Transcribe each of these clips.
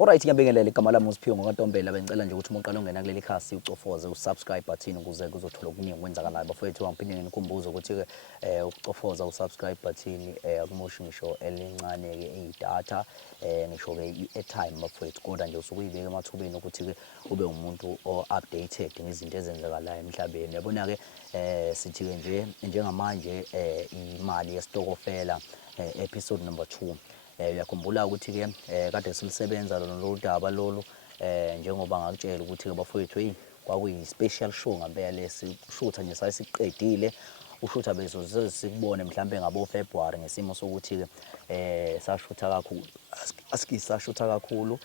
Alright, ngiyabingelela igama lami uSiphiwe ngokaNtombela. Bengicela nje ukuthi uma uqala ungena kuleli khasi ucofoze usubscribe button ukuze kuzothola okuningi okwenzakalayo. Bafowethu wangiphinde nginikhumbuze ukuthi ke ukucofoza usubscribe button akumoshi ngisho elincane ke idatha ngisho ke i-airtime bafowethu, kodwa nje usuke uyibeka emathubeni ukuthi ke ube umuntu o-updated ngezinto ezenzakalayo emhlabeni. Yabona ke sithi ke nje njengamanje imali yesitokofela episode number 2. Uyakhumbula ukuthi ke kade silisebenza lolu daba lolu njengoba ngakutshela ukuthi ke bafowethu hey kwakuyi special show ngempela lesishutha nje sayisiqedile. Ushutha bezo sikubone mhlambe ngabo February ngesimo sokuthi ke sashutha kakhulu, sashutha kakhulu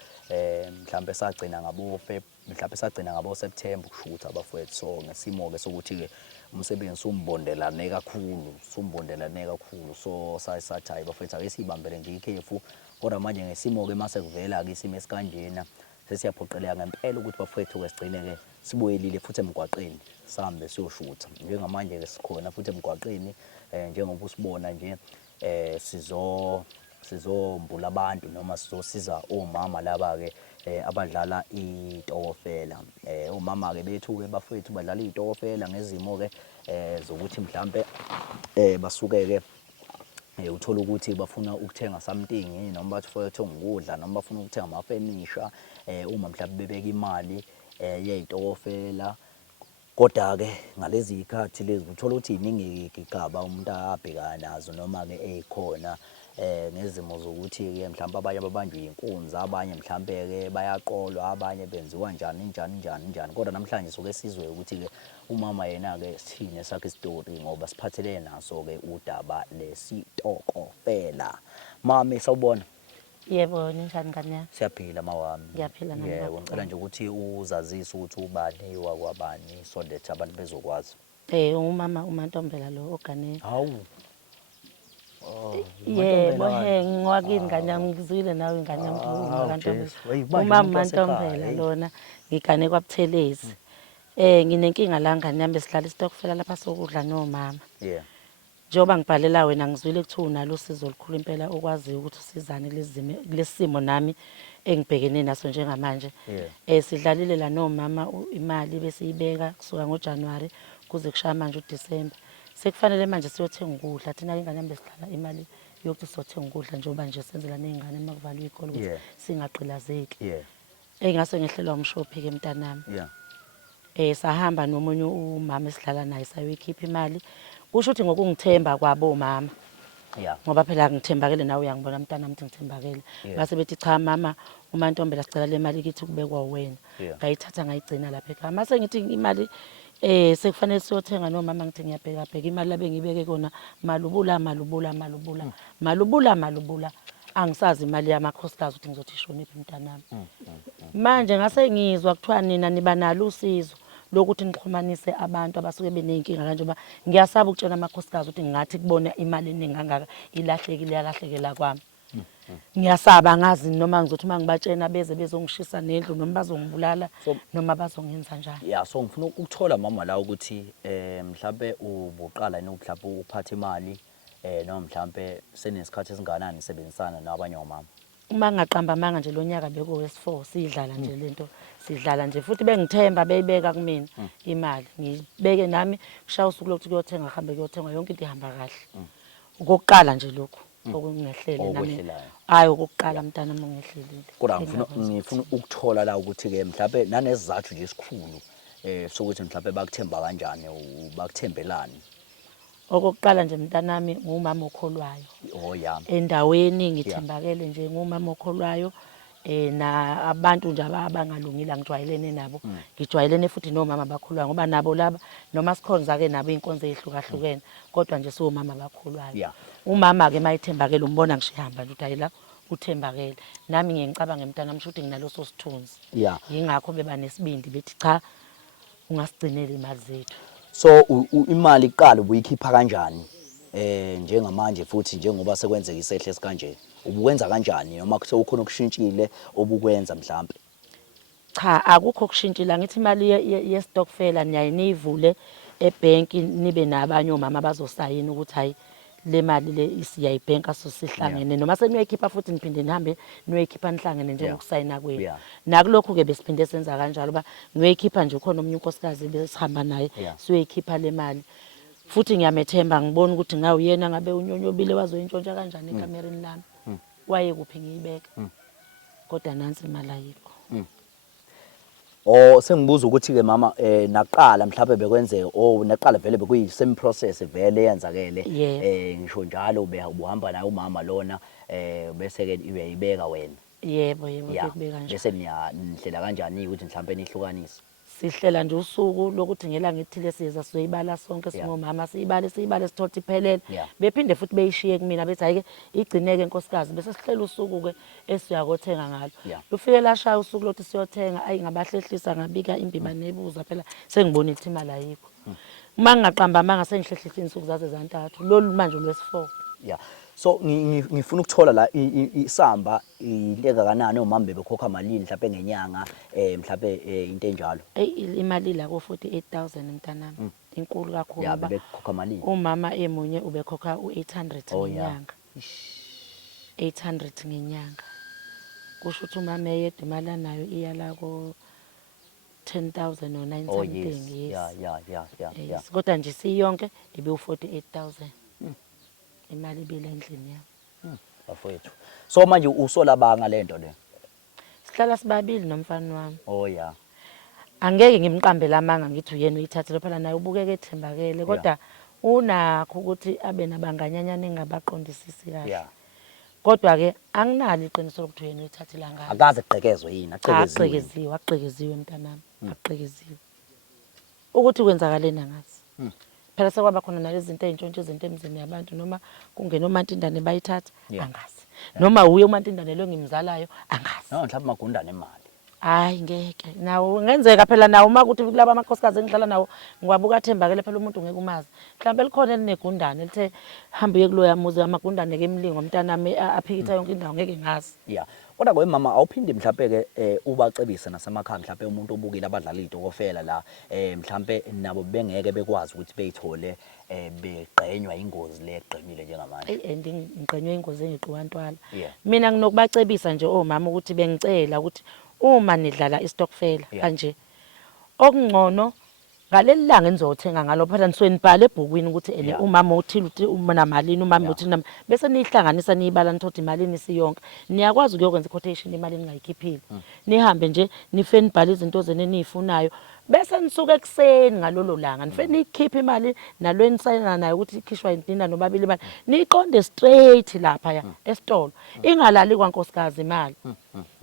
mhlambe sagcina ngabo mhlambe sagcina ngabo September ukushutha bafowethu. So ngesimo ke sokuthi ke umsebenzi umbondelane kakhulu, so sathi hayi bafowethu ake sibambele nje ikhefu, kodwa manje ngesimo ke mase kuvela ke isimo esikanjena sesiyaphoqeleka ngempela ukuthi bafowethu ke sigcine ke sibuyelile futhi emgwaqeni sihambe siyoshutha. Njengamanje ke sikhona futhi emgwaqeni njengoba usibona nje sizombula abantu noma sizosiza omama laba ke abadlala itokofela. Omama ke bethu ke bafowethu badlala itokofela ngezimo ke zokuthi mhlambe basuke ke uthola ukuthi bafuna ukuthenga something noma bafuna ukudla noma bafuna ukuthenga amafurniture uma mhlawumbe bebeka imali yezitokofela. Kodwa ke ngalezi ikhathi lezi uthola ukuthi iningi igaba umuntu abhekana nazo noma ke ezikhona ngezimo zokuthi ke mhlawumbe abanye babanjwe inkunzi, abanye mhlawumbe ke bayaqolwa, abanye benziwa njani. Kodwa namhlanje soke sizwe ukuthi ke umama yena ke sithine sakhe story ngoba siphathelene naso ke udaba lesitokofela. Mami sawubona. Yebo, ninjani ngane? Siyaphila mawami. Ngiyaphila nami. Yebo, ngicela nje ukuthi uzazise ukuthi ubani wakwabani so that abantu bezokwazi. Umama uMantombela lo ogane. Hawu. Yebo, ngwakini ngane yami ngizwile nawe ingane yami uMantombela. Umama uMantombela lona ngigane kwaButhelezi. Nginenkinga la ngane yami besidlala isitokofela lapha sokudla nomama. Yeah. Njengoba ngibhalela wena ngizwile ukuthi unalo usizo olukhulu impela okwaziyo ukuthi usizane lesimo nami engibhekene naso njengamanje. Sidlalile la nomama imali besiyibeka kusuka ngoJanuary kuze kushaya manje uDisemba. Sekufanele manje siyothenga ukudla thina ingane yami besidlala imali yokuthi siyothenga ukudla njengoba nje senzela nezingane makuvalwa izikole ukuthi singaqilazeki. Engase ngehlelwa umshophi ke mntanami. Sahamba nomunye umama esidlala naye sayoyikhipha imali. Kusho ukuthi ngokungithemba kwabo mama. Ngoba phela ngithembakele nawe uyangibona mntanami ukuthi ngithembakele. Base bethi cha mama uMantombela sicela le mali kithi kubekwa wena. Ngayithatha ngayigcina lapha ekhaya. Mase ngithi imali sekufanele siyothenga nomama ngithi ngiyabheka imali labe ngibeke kona malubula. Angisazi imali yamakhosikazi ukuthi ngizothi ishoniphi mntanami. Manje ngase ngizwa kuthiwa nina niba nalo usizo lokuthi nixhumanise abantu abasuke benenkinga kanje ngoba ngiyasaba ukutshela amakhosikazi ukuthi ngathi kubona imali eningi kangaka ilahlekile yalahlekela kwami. Ngiyasaba ngazi noma ngizothi uma ngibatshena beze bezongishisa nendlu noma bazongibulala noma bazongenza njani. So ngifuna ukuthola mama la ukuthi mhlambe ubuqala mhlambe uphatha imali noma mhlambe senesikhathi esinganani nisebenzisana nabanye omama. Uma ngaqamba manga nje lonyaka bekuwes4 sidlala nje lento sidlala nje futhi bengithemba beyibeka kumina imali ngibeke nami kushaya usuku lokuthi kuyothenga hambe kuyothenga yonke into ihamba kahle. Ukuqala nje lokho okungehlele nami hayi ukuqala mntana mongehlelile. Kodwa ngifuna ukuthola la ukuthi ke mhlawumbe nanesizathu nje esikhulu sokuthi mhlawumbe bakuthemba kanjani bakuthembelani. Okokuqala nje mntanami ngumama okholwayo. Endaweni ngithembakele nje ngumama okholwayo na abantu nje abangalungile ngijwayelene nabo. Ngijwayelene futhi nomama abakholwayo ngoba nabo laba noma sikhonza ke nabo inkonzo ezihlukahlukene kodwa nje siwumama abakholwayo. Umama ke mayithembakele umbona ngisho ihamba nje uthi la uthembakele. Nami ngiyengicabanga emntanami ukuthi nginaloso sithunzi. Yingakho beba nesibindi bethi cha ungasigcinela imali zethu. So imali kuqala ubuyikhipha kanjani njengamanje futhi njengoba sekwenzeka isehle esikanje ubukwenza kanjani noma kuse ukhona okushintshile obukwenza mhlambe? Cha akukho okushintshila ngithi imali yesitokofela niyaye niyivule ebank nibe nabanye omama bazosayina ukuthi hayi le mali le siyayibhenka sosihlangene noma seniyoyikhipha futhi niphinde nihambe niyoyikhipha nihlangene njengokusayina kwenu. Yeah. Nakulokhu-ke besiphinde senza kanjalo uba ngiyoyikhipha nje ukhona omunye unkosikazi besihamba naye siyoyikhipha le mali. Futhi ngiyamethemba ngibona ukuthi ngawuyena ngabe unyonyobile wazoyintshontsha kanjani ekamereni lami. Waye kuphi ngiyibeka. Kodwa nansi imali ayikho. Sengibuza ukuthi-ke mama naqala mhlawumbe bekwenzeka naqala vele bekuyi same process vele yenzakele ngisho njalo ubuhamba naye umama lona bese-ke uyayibeka wena. Yebo bekubeka nje. Bese nihlela kanjani ukuthi mhlawumbe nihlukanise? Sihlela nje usuku lokuthi ngelanga ethile siza sizoyibala sonke singomama siyibale sithothi iphelele. Bephinde futhi beyishiye kumina bethi hayike igcineke nkosikazi bese sihlela usuku-ke esiyakothenga ngalo. Lufike lashaya usuku lothi siyothenga ngabahlehlisa ngabika imbiba nebuza phela sengibona ukuthi imali ayikho. Uma ngingaqamba amanga sengihlehlisa insuku zaze zantathu lolu manje lwesi-4. Yeah. So ngifuna ukuthola la isamba inteka kanani omama bebekhokha malini mhlawumbe ngenyanga mhlawumbe into enjalo. Imali la ko 48,000 mntanami. Inkulu kakhulu ngoba bebekhokha malini. Umama emunye ubekhokha u800 ngenyanga. 800 ngenyanga. Kusho ukuthi umama eyedwa imali anayo iya la ko 10,000 or 9 something. Yeah. Kodwa nje siyonke ibe u48,000. Imali ibile endlini yami. Bafowethu. So manje usolabanga lento le. Sihlala sibabili nomfana wami. Angeke ngimqambe lamanga ngithi uyena uyithathele phela naye ubukeke ethembakele kodwa unakho ukuthi abe nabanganyanyana engabaqondisisi kahle. Kodwa ke anginalo iqiniso lokuthi uyena uyithathela ngani. Akaze kuqekezwe yini aqekeziwe. Aqekeziwe mntanami. Aqekeziwe. Ukuthi kwenzakalena ngathi. Phela sekwaba khona nalezi zinto ezintshontshe izinto emizini yabantu noma kungena uMantindane bayithatha angazi. Noma uye uMantindane lo ngimzalayo angazi. No mhlawumbe magundane imali. Hayi ngeke. Nawo ngenzeka phela nawo uma kuthi kulaba amakhosikazi engidlala nawo ngiwabuka athembakele phela umuntu ngeke umazi. Mhlawumbe likhona elinegundane lithe hamba uye kuloya muzi amagundane ke emlingo umntanami aphikitha yonke indawo ngeke ngazi. Kodwa kwa mama awuphindi mhlawumbe ke ubacebisa nasemakhaya mhlawumbe umuntu obukile abadlala idokofela la mhlawumbe nabo bengeke bekwazi ukuthi beyithole begqenywa ingozi le egqenyile njengamanje. Ngigqenywe ingozi engiqwantwala. Mina nginokubacebisa nje omama ukuthi bengicela ukuthi uma nidlala istokfela kanje okungcono ngaleli langa enizothenga ngalo phela nisuke nibhala ebhukwini ukuthi ene umama uthile uthi umana malini umama uthile bese nihlanganisa niyibala nithothi imalini siyonke niyakwazi ukuyokwenza quotation imali ningayikhiphile nihambe nje nife nibhala izinto zene nizifunayo bese nisuke ekseni ngalolo langa nife nikhipha imali nalweni sayina nayo ukuthi ikhishwa yinina nobabili imali niqonde straight lapha ya esitolo ingalali kwankosikazi imali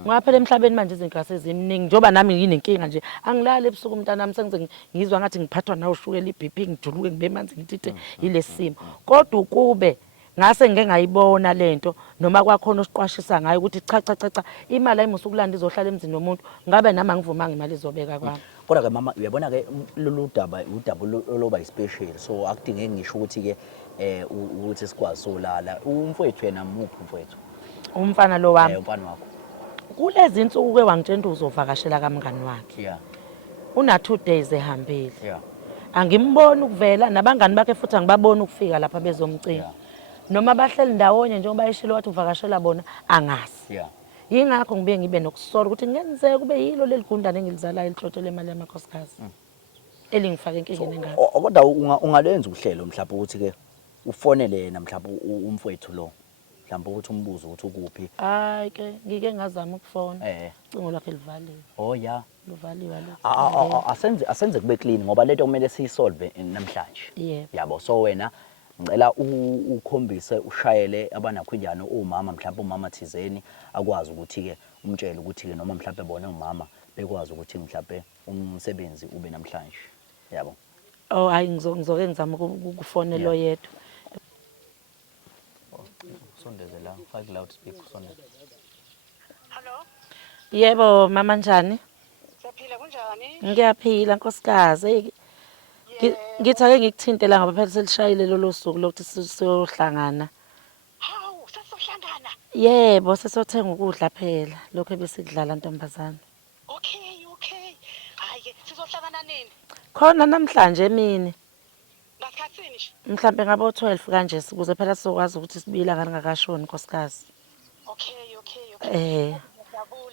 ngoba phela emhlabeni manje izinto sezimningi njoba nami nginenkinga nje angilali ebusuku umntanami sengize ngizwa ngathi ngiphathwa nawo ushukela iBP ngijuluke ngibe manzi ngitithe yilesimo kodwa ukube ngase ngeke ngayibona lento noma kwakhona osiqwashisa ngayo ukuthi cha imali ayimusukulanda izohlala emzini nomuntu ngabe nami angivumanga imali izobeka kwami. Kodwa ke mama uyabona ke lolu udaba loba ispecial so akudingeki ngisho ukuthi ke ukuthi sikwazi solala umfowethu yena muphi umfowethu umfana lo wami umfana wakho kulezi insuku ke wangitshela uzovakashela kamngani wakhe una 2 days ehambile angimboni ukuvela nabangani bakhe futhi angibaboni ukufika lapha bezomcina noma bahleli ndawonye njengoba ayishilo wathi uvakashela bona angazi yingakho ngibe ngibe nokusola ukuthi ngenzeke kube yilo leligundane engilizalayo elihlothele imali yamakhosikazi elingifaka enkingeni engaka. Kodwa ungalenza uhlelo mhlawumbe ukuthi ke ufonele yena mhlawumbe umfowethu lo mhlawumbe ukuthi umbuzo ukuthi ukuphi. Hayi ke ngike ngazama ukufona ucingo lwakhe livaliwe. Luvaliwe lo. Asenze kube clean ngoba lento kumele siyisolve namhlanje. Yabo so wena ngicela ukhombise ushayele abanakhunjana umama mhlawumbe umama thizeni akwazi ukuthi ke umtshele ukuthi ke noma mhlawumbe bona umama bekwazi ukuthi mhlawumbe umsebenzi ube namhlanje yabo. Hayi ngizoke ngizama ukufonela oyedwa. Sondeze la 5 loudspeaker sondeze. Hello. Yebo mama njani? Siyaphila kunjani? Ngiyaphila nkosikazi. Ngithi ake ngikuthinte la ngoba phela selishayile lolo suku lokuthi siyohlangana. Hawu, sesizohlangana. Yebo, sesothenga ukudla phela lokho ebesikudlala ntombazana. Okay. Hayi, sizohlangana nini? Khona namhlanje emini. ngasikhatsini nje. Mhlambe ngabo 12 kanje ukuze phela sizokwazi ukuthi sibila ngakashoni nkosikazi. Okay.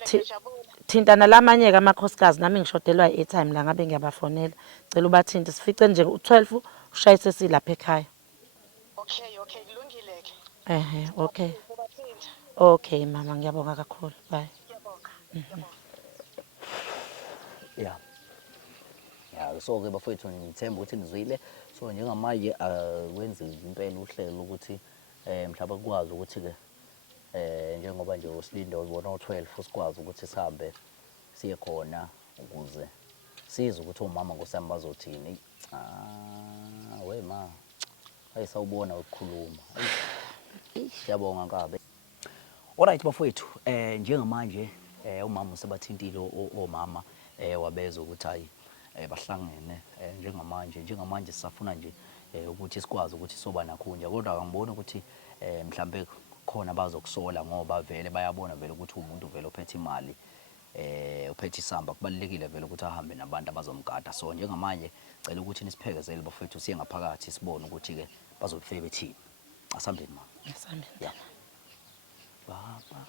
Ngiyajabula. Thintana lamanye ke amakhosikazi nami ngishodelwa i-airtime la ngabe ngiyabafonela. Cela ubathinte sifice nje u12 ushayise silapha ekhaya. Okay, kulungile ke. Okay. Ubathinta. Okay mama ngiyabonga kakhulu. Bye. Ngiyabonga. Yeah. So ke bafowethu ngithemba ukuthi nizwile. So njengamanje kwenza impela uhlelo ukuthi mhlawumbe kukwazi ukuthi ke njengoba nje usilinde ubona u12 usikwazi ukuthi sihambe siye khona ukuze size ukuthi umama ngosami bazothini. We ma. Ayisawubona ukukhuluma. Siyabonga kabe. Alright bafowethu njengamanje umama usebathintile omama wabeza ukuthi hayi bahlangene njengamanje sisafuna nje ukuthi sikwazi ukuthi soba nakhunja kodwa ngibona ukuthi mhlambe khona bazokusola ngoba vele bayabona vele ukuthi umuntu vele ophethe imali uphethe isamba kubalekile vele ukuthi ahambe nabantu abazomgada. So njengamanje cela ukuthi nisiphekezele bafowethu siye ngaphakathi sibone ukuthi ke bazofike bethini. Asambeni mama. Asambeni. Yeah. Baba.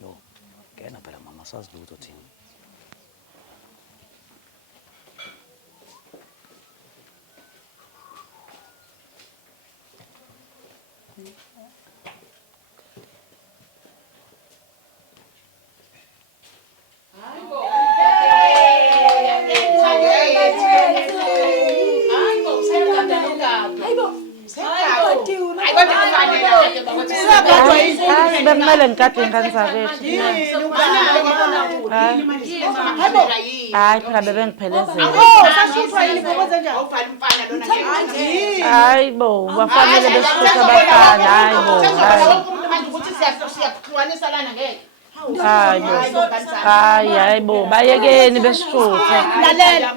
Yo, ngena phela mama sazi lutho thina. Bemele ngikade ingane zakwethu. Hayi phela bebengiphelezela. Hayi bo bafanele besifutha abafana. Hayi bo bayekeni besifuthe. Lalela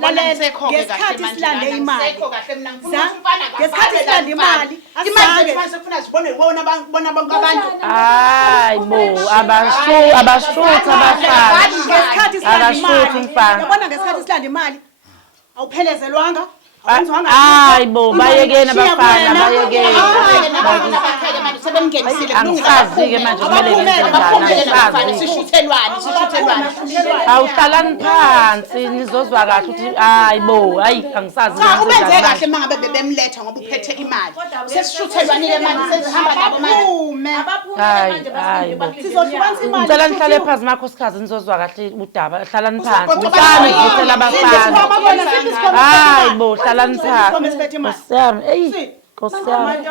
ngesikhathi silande imali. Ngesikhathi silande imali. Imali sifuna sibone bona bonke abantu. Hayi bo abasifutha abafana. Ngesikhathi silande imali. Yabona ngesikhathi silande imali. Awuphelezelwanga. Hayi bo bayekeni abafana bayekeni. Angisazi-ke manje kumele ngenze njani sishuthelwane. Awuhlalani phansi nizozwa kahle ukuthi hayi bo angisazi cha ubenze kahle mangabe bebemletha ngoba uphethe imali sesishuthelwanile manje sesihamba nabo manje sizohlukanisa imali ngicela nihlale phansi makhosikazi nizozwa kahle udaba hlalani phansi mfana ngivuthela abafana hayi bo hlalani phansi Nkosi yami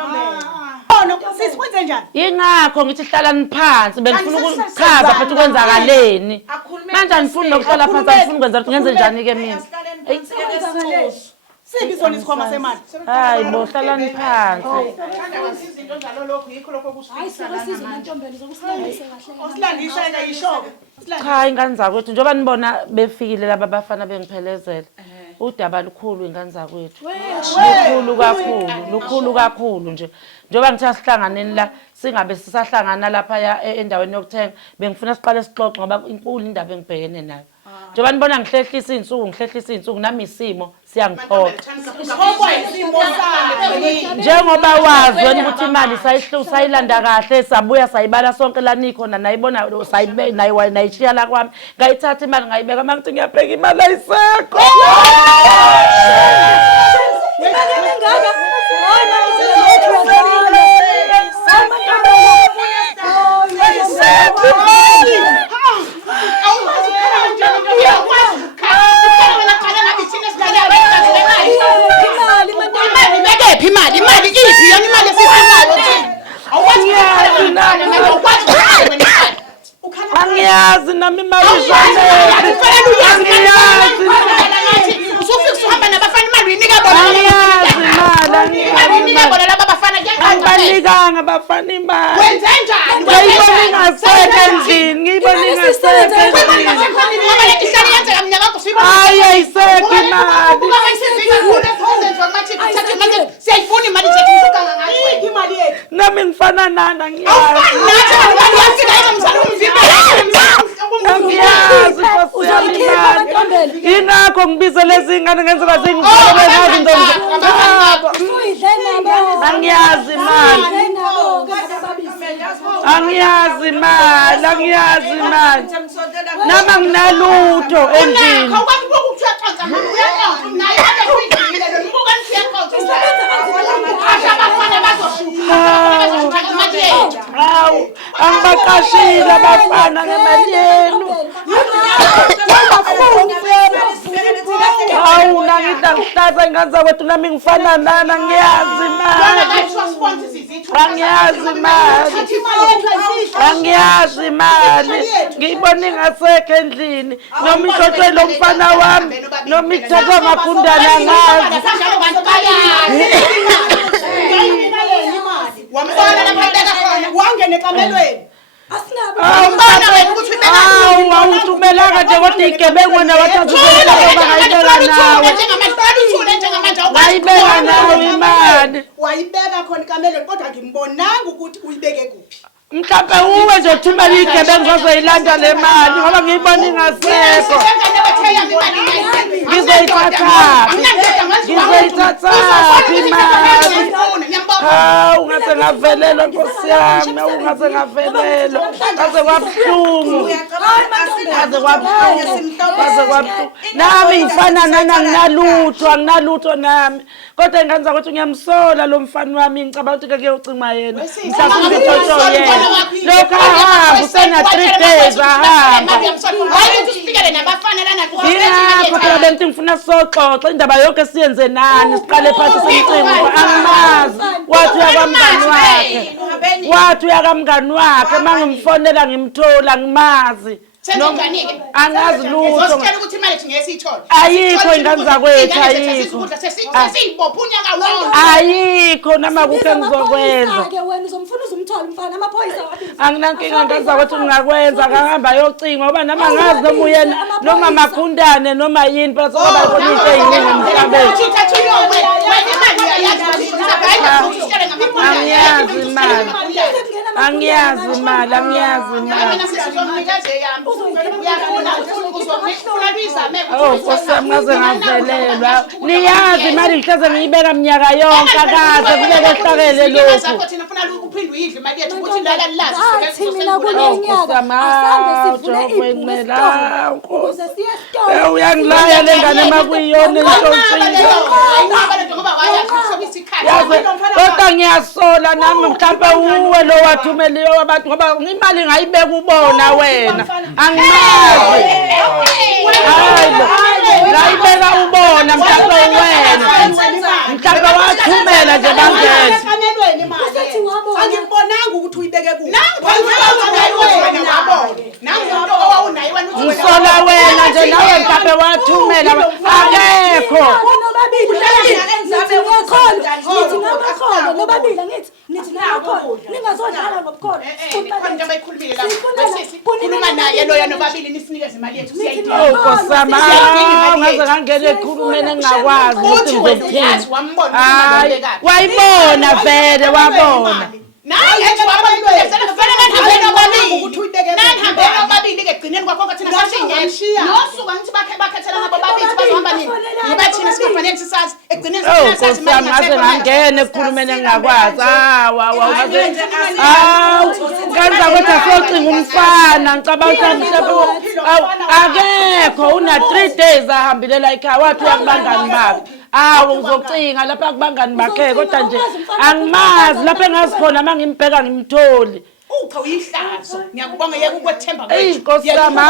Sisi njani? Yingakho ngithi hlalani phansi bengifuna ukuchaza futhi kwenzakaleni. Manje anifuni nokuhlala phansi anifuni ukwenza ukuthi ngenze njani ke mina. Sibi sona isikhwama semali. Hayi bo hlalani phansi. Izinto njalo lokho yikho lokho kusifisa lana mantombeni zokusilandisa kahle. Osilandisa eke yishoko. Cha ingane zakwethu njoba nibona befikile laba bafana bengiphelezela. Udaba lukhulu ingane zakwethu. Lukhulu kakhulu nje. Njoba ngithatha sihlanganeni la singabe sisahlangana lapha endaweni yokuthenga bengifuna siqale sixoxe ngoba inkulu indaba engibhekene nayo. Njoba nibona ngihlehlisa izinsuku nami isimo siyangixoxa. Njengoba wazi wena ukuthi imali sayilanda kahle sabuya sayibala sonke la nikhona nayibona nayishiya la kwami ngayithatha imali ngayibeka mangithi ngiyabheka imali ayisekho. Imali iphi yona imali esifanayo angiyazi nami imali usufika uhamba nabafana imali uyinika bona uyinika bona laba bafana angibanikanga abafana imali wenze njani ngiyibona ingasekho endlini ngiyibona ingasekho hayi ayisekho imali nami ngifana nana ngiyazi Angiyazi Nkosi yami imali. Ingakho ngibize lezi ngane ngenzeka zingibheke ngazi ntombi. Angiyazi imali. Angiyazi imali, angiyazi imali. Nama nginalutho endlini. Hawu, angibaqashile abafana ngemali yenu. Hawu, nangidla ngihlaza ingane zakwethu nami ngifana nana ngiyazi imali. Angiyazi imali. Angiyazi imali. Ngiyibona ingasekho endlini. Noma ixoxwe lo mfana wami, noma ithathwa ngakundana ngazi. Wangene kamelweni. Awuthumelanga nje kodwa igebengu wena wathathuzela ngoba ngayibeka nawe. Ngayibeka nawe imali. Wayibeka khona kamelweni kodwa ngimbonanga ukuthi uyibeke kuphi. Mhlawumbe uwe nje uthumela igebengu zozoyilanda le mali ngoba ngiyibona ingasekho. Ngizoyithatha. Ngizoyithatha imali. Ungaze ngavelelwa Nkosi yami, ungaze ngavelelwa. Kaze kwabuhlungu. Kaze kwabuhlungu. Kaze kwabuhlungu. Nami ngifana nana nginalutho, anginalutho nami. Kodwa engenza ukuthi ngiyamsola lo mfana wami ngicabanga ukuthi kuyocima yena. Mhlawumbe ithotho yena. Lokho ahamba usena 3 days ahamba. Yingakho phela benti ngifuna soxoxa indaba yonke siyenze nani siqale phansi simcingo angimazi. Wathi uyakamngani wakhe. Wathi uyakamngani wakhe mangimfonela ngimthola ngimazi. Angazi lutho. Sicela ukuthi imali ethi ngesithola. Ayikho ingane zakwethu ayikho. Sesibopha unyaka wonke. Ayikho nama kuke ngizokwenza. Ke wena uzomfuna uzumthola umfana amaphoyisa wabiza. Anginankinga ngane zakwethu ngingakwenza akahamba yocinga ngoba nama ngazi noma uyena noma magundane noma yini phela sokuba khona into eyiningi emhlabeni. Angiyazi imali. Angiyazi imali, angiyazi imali. Oh, Nkosi yami ngaze ngavelelwa. Niyazi imali ngihleze ngiyibeka minyaka yonke akaze kubeke ehlakele lokhu. Uyangilaya le ngane makuyiyona intontshini. Kodwa ngiyasola nami mhlawumbe uwe lo wathumeliyo abantu ngoba imali ngayibeka ubona wena. Angimazi. Hayibo. Ngayibeka ubona mhlawumbe wena. Mhlawumbe wathumela nje bangena. Angibonanga ukuthi uyibeke kuphi. Ngisola wena nje nawe mhlawumbe wathumela akekho. Ungaze ngangene ekhulumeni engakwazi ukuthi ngizophila. Hayi, wayibona vele wabona. Ngangene ekhulumeni engakwazi. Kanza kodwa socinga umfana ngicabanga ukuthi akekho una 3 days ahambilela ekhaya wathi uyakubangani bakhe. Uzocinga lapha kubangani bakhe kodwa nje angimazi lapha engazikhona mangimbheka ngimtholi. Cha uyihlazo. Ngiyakubonga yeke ukwethemba kwethu. Nkosi yami,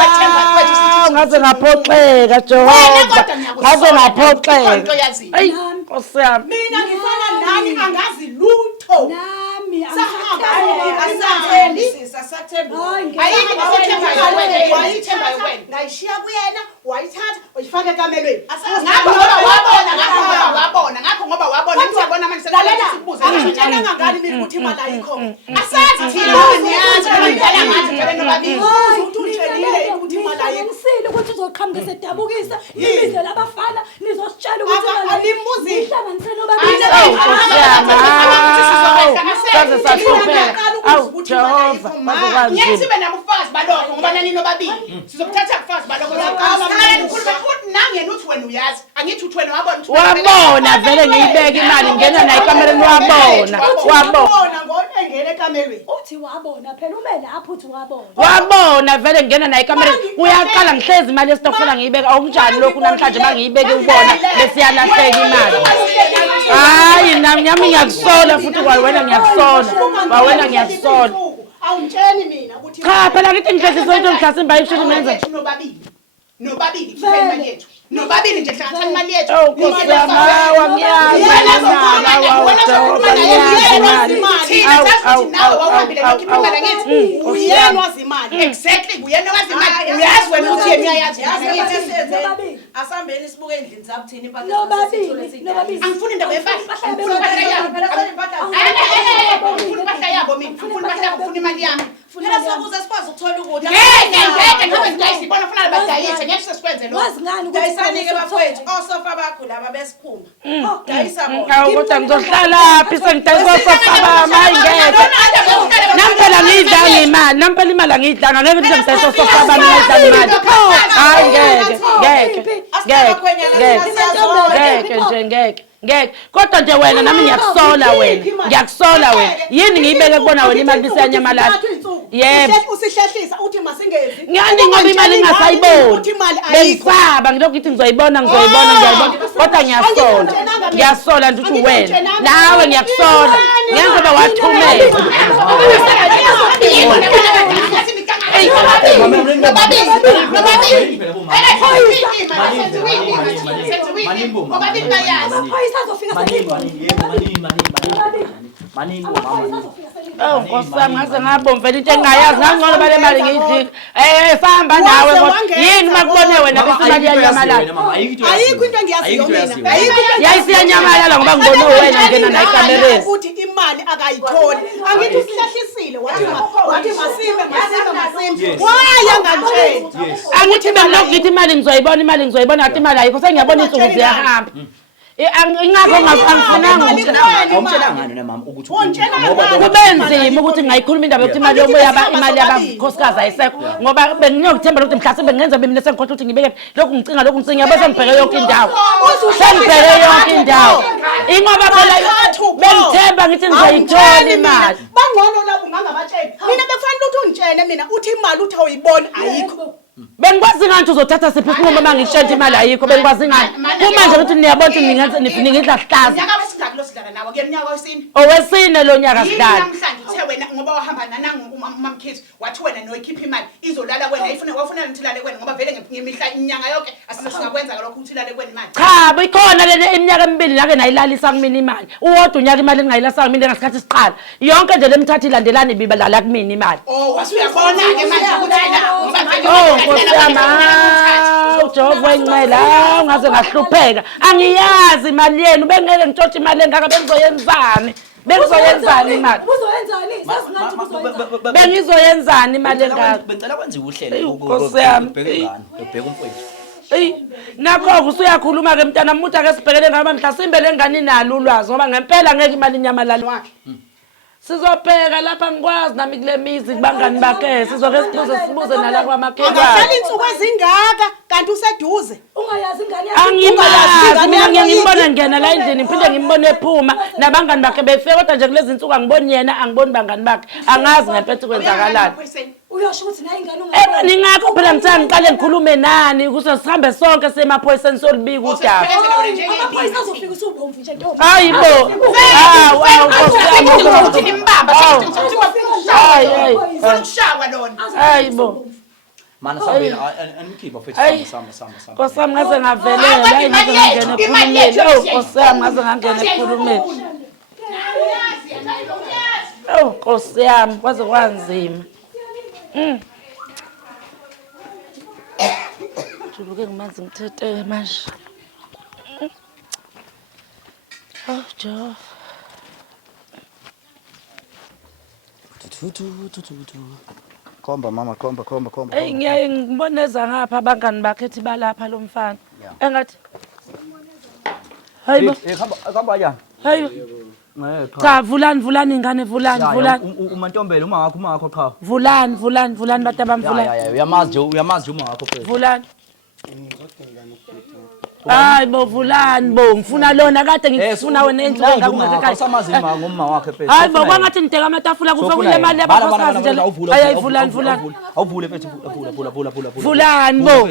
ngaze ngaphoxeka Jehova. Ngaze ngaphoxeka. Ey, Nkosi yami. Mina ngifana nani angazi lutho. Nami asathembi sisathembi. Ayikho nesithembayo wena, wayithembayo wena. Ngayishiya kuyena, wayithatha, uyifaka kamelweni. Ngakho ngoba wabona, ngakho ngoba wabona ukuthi wabona manje sekubuza. Ngitshela ngangani mina ukuthi imali ayikho. Asazi thina niyazi ngidala ngathi ngebe nobabili. Uthi utshelile ukuthi imali ayikho. ngisile ukuthi uzoqhamuka sedabukisa nibize labafana nizositshela ukuthi alimuzi ihlanganise nobabili. Saze sahlupheka. Awu Jehova, bazokwazi. Ngiyathi bena ufazi balokho ngoba nani nobabili. Sizokuthatha kufazi balokho. Awufanele ukukhuluma futhi nangena uthi wena uyazi. Angithi uthi wena wabona ukuthi wabona vele ngiyibeka imali ngena nayo ekamereni wabona ngona engene ekamereni uthi wabona phela ume lapho uthi wabona wabona vele ngena nayo ekamereni uyaqala ngihlezi imali yesitokfela ngiyibeka okunjani lokhu namhlanje bangiyibeke ubona bese yalahleka imali hayi nami ngiyakusola futhi kwawena ngiyakusola awungitsheni mina ukuthi cha phela ngithi ngihlezi sonke ngihlasimba ayishini menza nobabili khipha imali yethu nobabili nje hlanganisa imali yethu uyena wazi imali exactly uyena wazi imali uyazi wena ukuthi yena uyayazi asambeni sibuke endlini zabuthini impahla nobabili angifuni indaba yempahla angifuni impahla yabo mina ngifuna imali yami phela sokuze sikwazi ukuthola ukudla ngeke ngoba ngiyayisibona ufuna badayise ngeke sikwenze lokho wazi ngani dayisanike bafowethu osofa bakho laba besiphuma dayisa bona awu kodwa ngizohlala phi sengidayisa osofa bami ayingeke nampela ngiyidlanga imali nampela imali angiyidlanga ngeke ngize ngidayisa osofa bami ngiyidlanga imali hayi ngeke kodwa nje wena nami ngiyakusola wena yini ngiyibeke kubona wena imali bisiyanyamala yebo usihlehlisa uthi masingezi ngani ngoba imali ngingasayiboni bengisaba ngilokhu ngithi ngizoyibona kodwa ngiyasola ngithi wena nawe ngiyakusola ngengoba wathumela oh nkosami ngaze ngabomvela into engayazi ngangcono bale mali ngiyidlika sahamba nawe yini makubone wena bese imali yanyamalala ayikho into engiyaziyo mina yayisiyanyamalala ngoba ngibone wena ngena nayo ekamereni ukuthi imali akayitholi angithi usihlehlisile wathi masime waya ngantsheni angithi mina ngithi imali ngizoyibona athi imali ayikho sengiyabona insuku ziyahamba ingakho angifunanga awumtshela ngani na mama ukuthi kubenzima ukuthi ngayikhuluma indaba yokuthi imali yabakhosikazi ayisekho ngoba bengiyokuthemba ukuthi mhlasimbe ngenza bemine sengikhohle ukuthi ngibeke lokhu ngicinga yabe sengibheke yonke indawo ingoba phela bengithemba ngithi ngizoyithola imali bangcono labo ngangabatsheni mina bekufanele ukuthi ungitshene mina uthi imali uthi awuyiboni ayikho bengikwazi ngani uzothatha siphi isinqumo mangishente imali ayikho bengikwazi ngani kumanje ukuthi niyabona ukuthi ningidla hlaza nyaka wesidlala lo sidlala nawo kunyaka wesine owesine lo nyaka sidlala namhlanje uthe wena ngoba wahamba nangu umamkhithi wathi wena noyikhipha imali izolala wena wafuna ngithilale kwena ngoba vele ngimihla inyanga yonke asingakwenza lokho uthilale kwena imali cha bikhona lena iminyaka emibili nake nayilalisa kumina imali uwodwa unyaka imali engayilasa kumina ngasikhathi siqala yonke nje lemthathi ilandelana ibibalala kumina imali wasuyabona ke manje ukuthi uJehova engcela ungaze ngahlupheka angiyazi imali yenu bengeke ngitshothe imali engaka bengizoyenzani imali bengizoyenzani imali engaka bengicela kwenziwe uhlelo ukubheka umfowethu nakho usuyakhuluma ke mntana muthi ake sibhekele ngaba mhlasimbe lengane nalo ulwazi ngoba ngempela ngeke imali inyamalala wakhe sizobheka lapha ngikwazi nami kule mizi kubangani bakhe sizoke sibuze nala kwamakhelwane angahlala insuku ezingaka kanti useduze ungayazi ingane angimazi mina ngiyimbona ngena la endlini ngiphinde ngimbone ephuma nabangani bakhe befike kodwa nje kulezi insuku angiboni yena angiboni bangani bakhe angazi ngempethu kwenzakalani uyasho ukuthi nayo ingane ningakho phela ngithanga ngiqale ngikhulume nani ukuthi sihambe sonke semaphoyiseni solibika udaba amaphoyisa azofika usubomvu nje ntombi hayibo ushawa lona hayibo mana sambeni anikhipha mfethu sama Nkosami ngaze ngavelela hayi ngaze ngangena ekhulumeni Nkosami ngaze ngangena ekhulumeni Nkosi yami kwaze kwanzima Juluke ngimanzi ngithethe manje Jehova Khomba mama khomba Hey ngiyaye ngiboneza ngapha abangani bakhe ethi balapha lo mfana engathi Hayibo khamba yana hayibo Cha vulani ingane vulani. umantombela uma ngakho cha. Vulani bantu abamvulani. Ya uyamazi uma ngakho phela. Vulani. Hayi bo vulani bo ngifuna lona kade ngifuna wena enhloko ngakungasekhaya. Usamazi ngomma wakhe phela. Hayi bo kwangathi nideka amatafula kufakule imali yabakhosikazi nje. Hayi vulani. Awuvule mfethu vula. Vulani bo.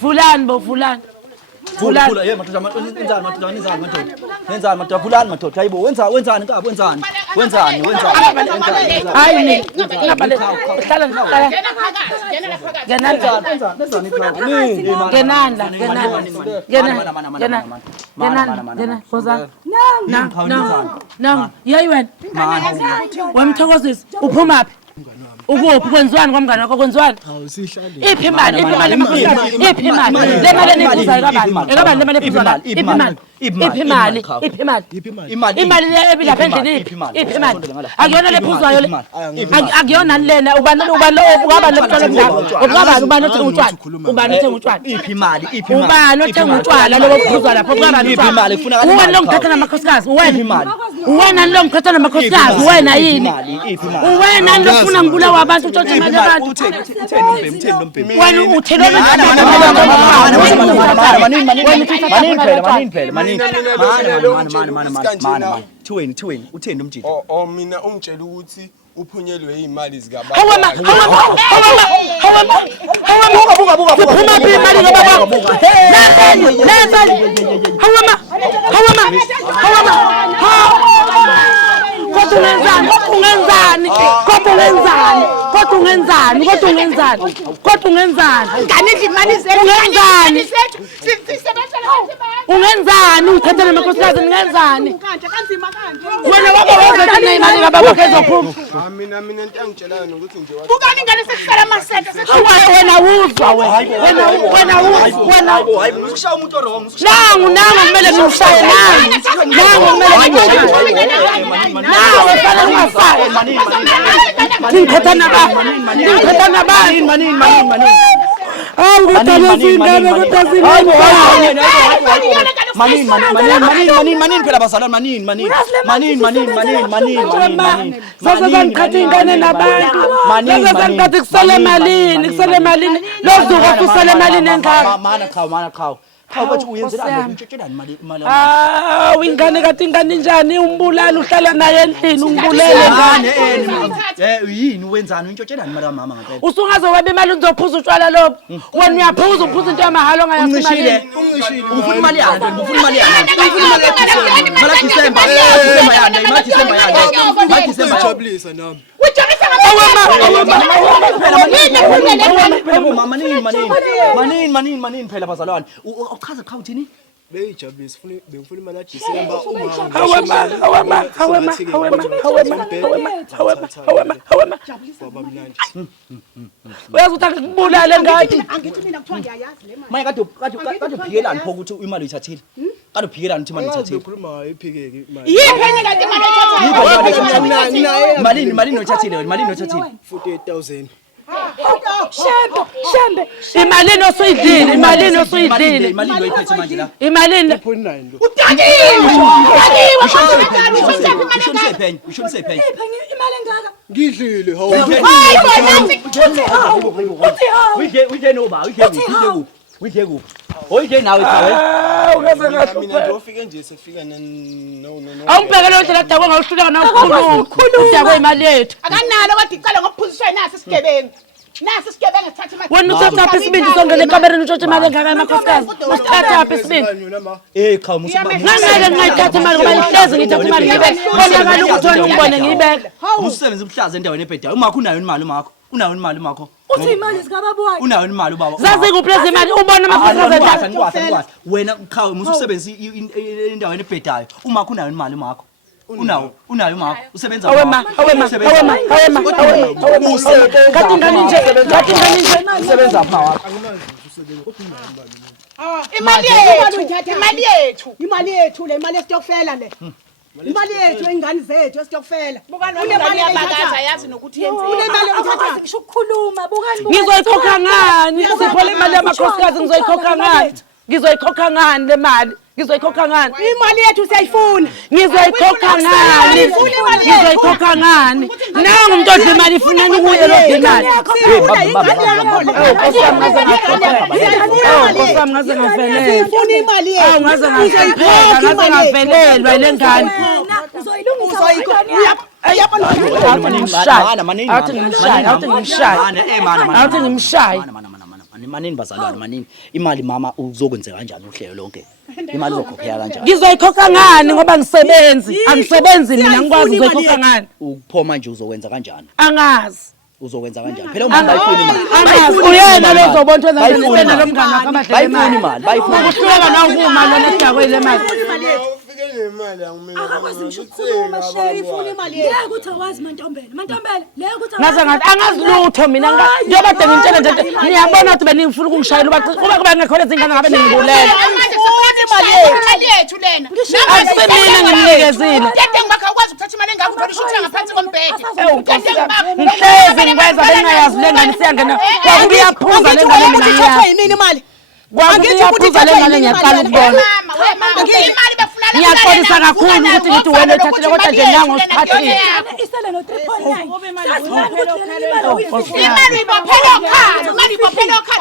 Vulani bo vulani. Vula ye madoda nenzani madoda vulani madoda hayibo wenzani kabi wenzani hayi ni ngabale hlala no yeyi wena wemthokozisi uphumaphi ukuphi kwenziwani kwamngane wakho kwenziwani iphi imali iphi imali le mali eniphuzayo ekabani le mali ephuzayo imali le ebilapha endlini iphi imali akuyona lephuzwayo le akuyona lena ubani othenga utshwala ubani othenga utshwala iphi imali ubani othenga utshwala lobo buphuzwa lapho kubani utshwala uwena lo ngithatha namakhosikazi uwena lo ngithatha namakhosikazi uwena yini uwena lo ufuna ngibulawa abantu utshothe imali yabantu wena uthelona Thiweni utheni umjidi mina ungitshela ukuthi uphunyelwe izimali zikababa siphuma phi imali kababa ungenzani ungithathele amakhosikazi ngenzani wena wabawazethe imali kababa kezophuma mina into angitshelayo ukuthi nje bukani ingane sekuhlala amasente wena uzwa wena ukushaya umuntu wrong nangu kumele ngimshaye nangu kumele ngimshaye nawe fana ungafaye ngithatha nabani manini phela bazalwane manini sasezangikhatha ingane nabantu sasezangikhatha kusele emalini lozuko kusele emalini engaka How much uyenzelani ngitshelani imali ingane kade ingane njani umbulali uhlala naye endlini umbulele ngane yini wenzani untshotshela imali kamama ngempela usungaze webe imali uzophuza utshwala lobo wena uyaphuza uphuza into yamahalo ngayasimali ufuna imali yakhe ufuna imali yakhe December ujabulisa nami manini phela bazalwane uchaza qha uthini beyijabulisa bengifuna imali yaDecember uyazi ukuthi akubulale ngathi angithi mina kuthiwa ngiyayazi le mali maye kade uphikelani pho ukuthi imali uyithathile kade uphikelani ukuthi imali uyithathile ukhuluma iphikeke imali yiphenye kanti imali ethathile malini uyithathile malini uyithathile 48,000 Shembe. imalini osuyidlile imalini osuyidlile malini oyiphethe manje la imalini 9 lo ushonise iphenya Imali engaka? ngidlile hawu Uyidle kuphi? Oyidle nawe cha mina nje ufike nje sefika no awumbhekele indlela dakwe ngawuhluleka nawukhuluma dakwe imali yethu akanalo kodwa icala ngokuphuziswa nasi isigebengu sithatha imali wena uthatha apha isibindi songele ekamereni utshothe imali engaka emakhosikazi usithatha apha isibindi cha ngangeke ngayithatha imali ngoba ihlezi ngithatha imali ngiyibeke konakala ukuthi wena ungibone ngiyibeke usebenza ubuhlaza endaweni ebhedayo umakho unayo imali umakho unayo imali umakho Uthi imali zikababa wakhe. unayo imali ubaba zazi kuphi lezi imali ubona amakhosikazi ngikwazi wena cha mususebenza endaweni ebhedayo umakho unayo imali umakho unayo umakho usebenza awema kathi ngani nje usebenza pha wakho imali yethu le imali esitokufela le imali yethu ingane zethu esitokufela yazi nokuthi yenze Akwazi ngisho ukukhuluma bukani ngizoyikhokha ngani sipho le mali yamakhosikazi ngizoyikhokha ngani Ngizoyikhokha ngani le mali? Ngizoyikhokha ngani? Imali yethu siyayifuna. Ngizoyikhokha ngani? Ngizoyikhokha ngani? Nangu umuntu odla imali ifunani kuye lo imali. Ngosami ngaze ngafelelwa. Sifuna imali yethu. Awu ngaze ngafelelwa ile ngane. Manini bazalwane manini imali mama uzokwenza kanjani uhlelo lonke imali uzokhokhela kanjani Ngizoyikhokha ngani ngoba angisebenzi mina ngikwazi uzoyikhokha ngani ukuphoma nje uzokwenza kanjani angazi uzokwenza kanjani phela umama bayifuni imali angazi uyena lozobona wenza ngempela lo mngane wakho bayifuni imali bayifuni ukuhleka nawo kuma lona edakwe le mali Akakwazi ngisho ukukhuluma shefuna imali yethu. Ngeke uthi awazi Mantombela. Mantombela, ngeke uthi ngaze ngathi angazi lutho mina njengoba ngintshela nje niyabona ukuthi beningifuna ukungishayela kuba kuba ngekhona izingane ngabe ningibulela manje sifuna imali yethu lena akusemina ngimnikezile Tete ngibakha ukwazi ukuthatha imali engakho uthola ishutha ngaphansi kombhede ngihlezi ngikwenza bengayazi lengane siyangena kwakuba iyaphuza lengane mina Uthathwa yini imali? kwakuba iyaphuza lengane ngiyaqala ukubona imali bafuna ngiyaxolisa kakhulu ukuthi ngithi wena uthathile kodwa nje nango siphathile isele no 3.9. imali ibophela okhala imali ibophela okhala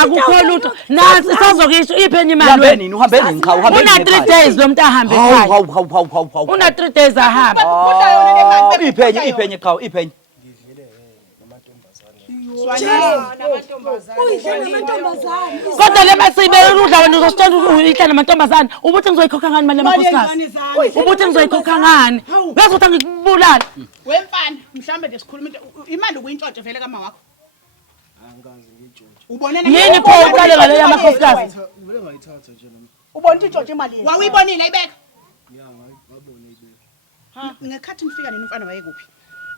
akukho lutho nansi isazokisho iphenye imali uhambeni ngiqhawe uhambeni una 3 days lo muntu ahambe ekhaya hawu una 3 days ahamba iphenye qhawe iphenye kodwa le masibe udla wena uzositshela uyihla namantombazane ubuthi ngizoyikhokha ngani imali yamakhosikazi ubuthi ngizoyikhokha ngani bese uthi ngikubulala wemfana mhlambe nje sikhuluma imali ukuyintshontshe vele kama wakho ubone yini pho uqale ngale yamakhosikazi Ubona ukuthi intshontshe imali yethu. wawuyibonile ibeka ngekhathi nifika nini umfana wayekuphi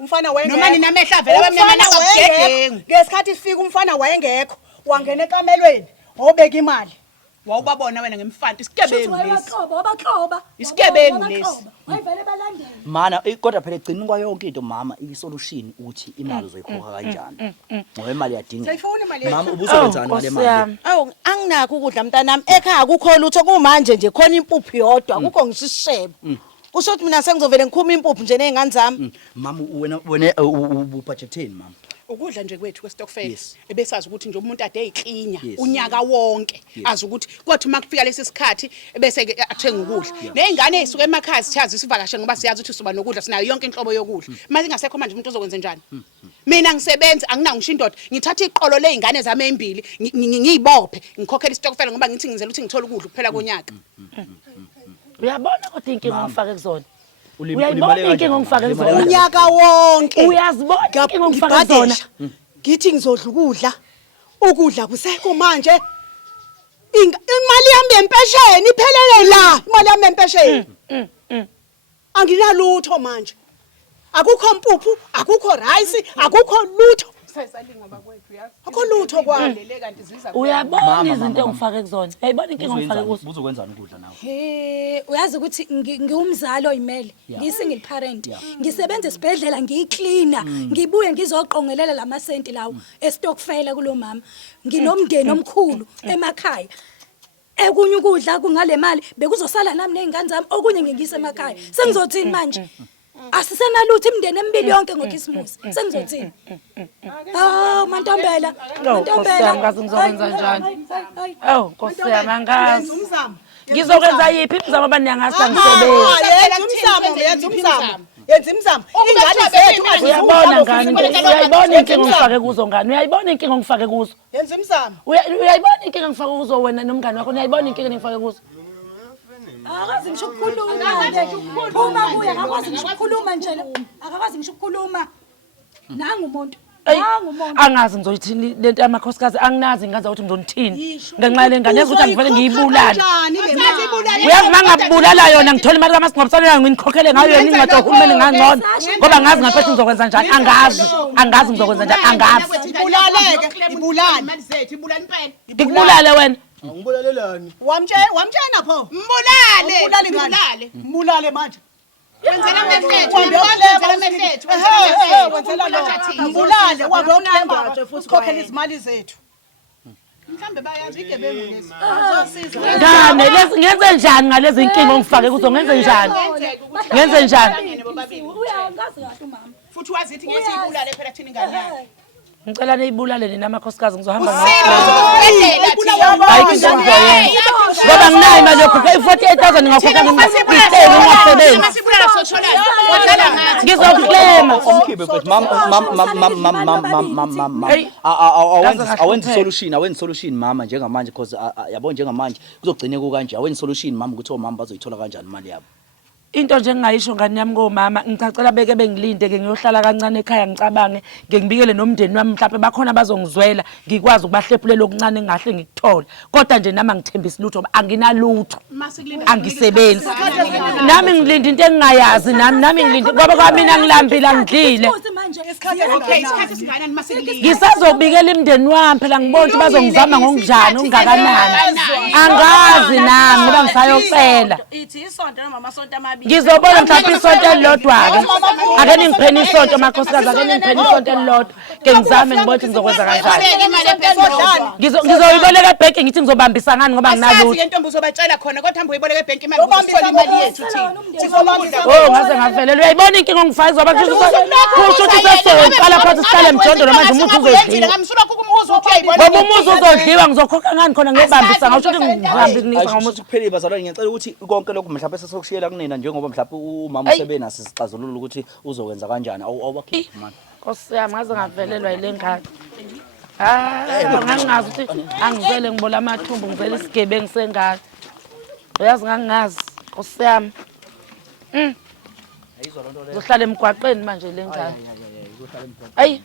Umfana wayengekho. noma ninamehla vele wemnyama nakugedengu Ngesikhathi sifika umfana wayengekho. Wangena ekamelweni. Wobeka imali. wawubabona wena ngemfanti isigebengu lesi Wabaxhoba. Isigebengu lesi. Wayivele balandela. mana kodwa phela egcinini kwa yonke into mama isolution ukuthi imali uzoyikhokha kanjani ngoba imali yadinga Sayifuna imali yethu. mama ubuzokwenza ngale mali Awu anginakho ukudla mntanami ekhaya akukho lutho kumanje nje khona impuphu yodwa akukho ngisishebo. Kusho ukuthi mina sengizovele ngikhuma impuphu nje nezingane zami. mama wena ubudgeteni mama ukudla nje kwethu kwestokfela ebesazi ukuthi nje umuntu ade eyiklinya Yes. unyaka wonke azi ukuthi kwathi makufika lesi sikhathi bese ke athenga ukudla nezingane ezisuka emakhaya sithaza isivakashe ngoba siyazi ukuthi siba nokudla sinayo yonke inhlobo yokudla mase ingasekho manje umuntu uzokwenza njani mina ngisebenza anginawo ngisho indoda ngithatha iqolo lezingane zami ezimbili ngiyibophe ngikhokhela istokfela ngoba ngithi ngizela ukuthi ngithola ukudla kuphela konyaka uyabona kodwa inkinga ngifake kuzona uyayibona inkinga ngifake kuzona Unyaka wonke. uyazibona inkinga ngifake kuzona Ngithi ngizodla ukudla kusekho manje. Imali yami yempesheni iphelele la. Imali yami yempesheni. Anginalutho manje. Akukho mpuphu, akukho rice, akukho lutho. Akukho lutho kwami. uyabona izinto engifake kuzona uyayibona inkinga ngifake kuzo uzokwenzani ukudla nawe Uyazi ukuthi ngiwumzali oyimele, ngiyi-single parent. Ngisebenza esibhedlela ngiyicleaner, ngibuye ngizoqongelela lamasenti lawo estokfela kulo mama. Nginomndeni omkhulu emakhaya. Ekunye ukudla kungale mali bekuzosala nami nezingane zami okunye ngingise emakhaya. Sengizothini manje? Asisenalutho imndeni emibili yonke ngoKhisimusi. Sengizothini? Mantombela. Mantombela. ngazi ngizokwenza njani Nkosi yami angazi ngizokwenza yiphi imizamo abanyangaza ngisebenza Yenza imizamo. Ingane zethu uyabona ngani uyayibona inkinga ngifake kuzo ngani uyayibona inkinga ngifake kuzo Yenza imizamo. uyayibona inkinga ngifake kuzo wena nomngane wakho uyayibona inkinga ngifake kuzo Akakwazi ngisho ukukhuluma. Phuma kuye akakwazi ngisho ukukhuluma nje. Akakwazi ngisho ukukhuluma. Nangu umuntu. Nangu umuntu. angazi ngizoyithini lento yamakhosikazi anginazi ngenza ukuthi ngizonithini ngenxa yale ngane yazi ukuthi angivele ngiyibulala uyazi mangabulala yona ngithola imali kamasingcwabisane yayo nginikhokhele ngayo yona incwadi kahulumeni ngangcono ngoba ngazi ngaphethe ngizokwenza njani angazi ngizokwenza njani angazi Ibulaleke, ibulale. imali zethu ibulala impela ngikubulale wena Ngibulalelani Wamtshena pho. mbulale Mbulale manje. wenzela amehlethu Wenzela amehlethu Wenzela lo. Mbulale wabe unembaje futhi ukhokhela izimali zethu. Mhlambe bayazi igebengu lezi. Ngane lezi ngenze njani ngalezi inkinga ongifake kuzo ngenze njani? Ngenze njani? Uyangazi kahle umama. Futhi wazi ithi ngeke siyibulale phela thina ingane yakhe. Ngicela niyibulale nina amakhosikazi ngizohamba ngoba nginayo imali yokhokha i-48,000 ngakhokha ngingasebenzi. Masibulala sosholana. Wodlala ngathi. Ngizoklema. Umkhibe mfethu mama awenzi solution mama njengamanje because yabo njengamanje kuzogcine kanje awenzi solution mama ukuthi omama bazoyithola kanjani imali yabo. Into nje engayisho ngani yami komama ngicacela beke bengilinde ke ngiyohlala kancane ekhaya ngicabange ngibikele nomndeni wami mhlawumbe bakhona bazongizwela ngikwazi ukubahlephulela okuncane engahle ngikuthola kodwa nje nami ngithembisa lutho anginalutho angisebenzi nami ngilinda into engingayazi nami ngilinda ngoba kwamina ngilambile ngidlile Okay, isikhathi singanani masikulinde. ngisazobikela imndeni wami phela ngibona ukuthi bazongizama ngokunjani ungakanani angazi nami ngoba ngisayocela Ithi isonto noma amasonto amabili. ngizobona mhlawumbe isonto elilodwa-ke ake ningipheni isonto amakhosikazi ake ningipheni isonto elilodwa ke ngizame ngibona ukuthi ngizokwenza kanjani ngizoyiboleka ebhenki ngithi ngizobambisa ngani ngoba nginalutho Asazi intombi uzobatshela khona kodwa hambe uyiboleka ebhenki imali uzothola imali yethu thina. oh ngaze ngavelelwa uyayibona inkinga ongifake zoba kusho ukuthi sesoqala phansi sihlale emjondolo manje umuthi uzodliwa Ngamsuka kukumuzi uthi uyayibona. ngoba umuzi uzodliwa ngizokhokha ngani khona ngiyobambisa ngasho ukuthi ngihambe kunisa ngomuthi Kuphela bazalwane ngiyacela ukuthi konke lokho mhlawumbe sesokushiyela kunina njengoba mhlawumbe umama usebenasi sixazulula ukuthi uzokwenza kanjani awubakhiphi manje. Nkosi yami ngaze ngavelelwa yile ngane ngangingazi ukuthi angizele ngibola amathumbu ngizele isigebengu sengane uyazi ngangingazi Nkosi yami zohlala emgwaqeni manje le ngane ayi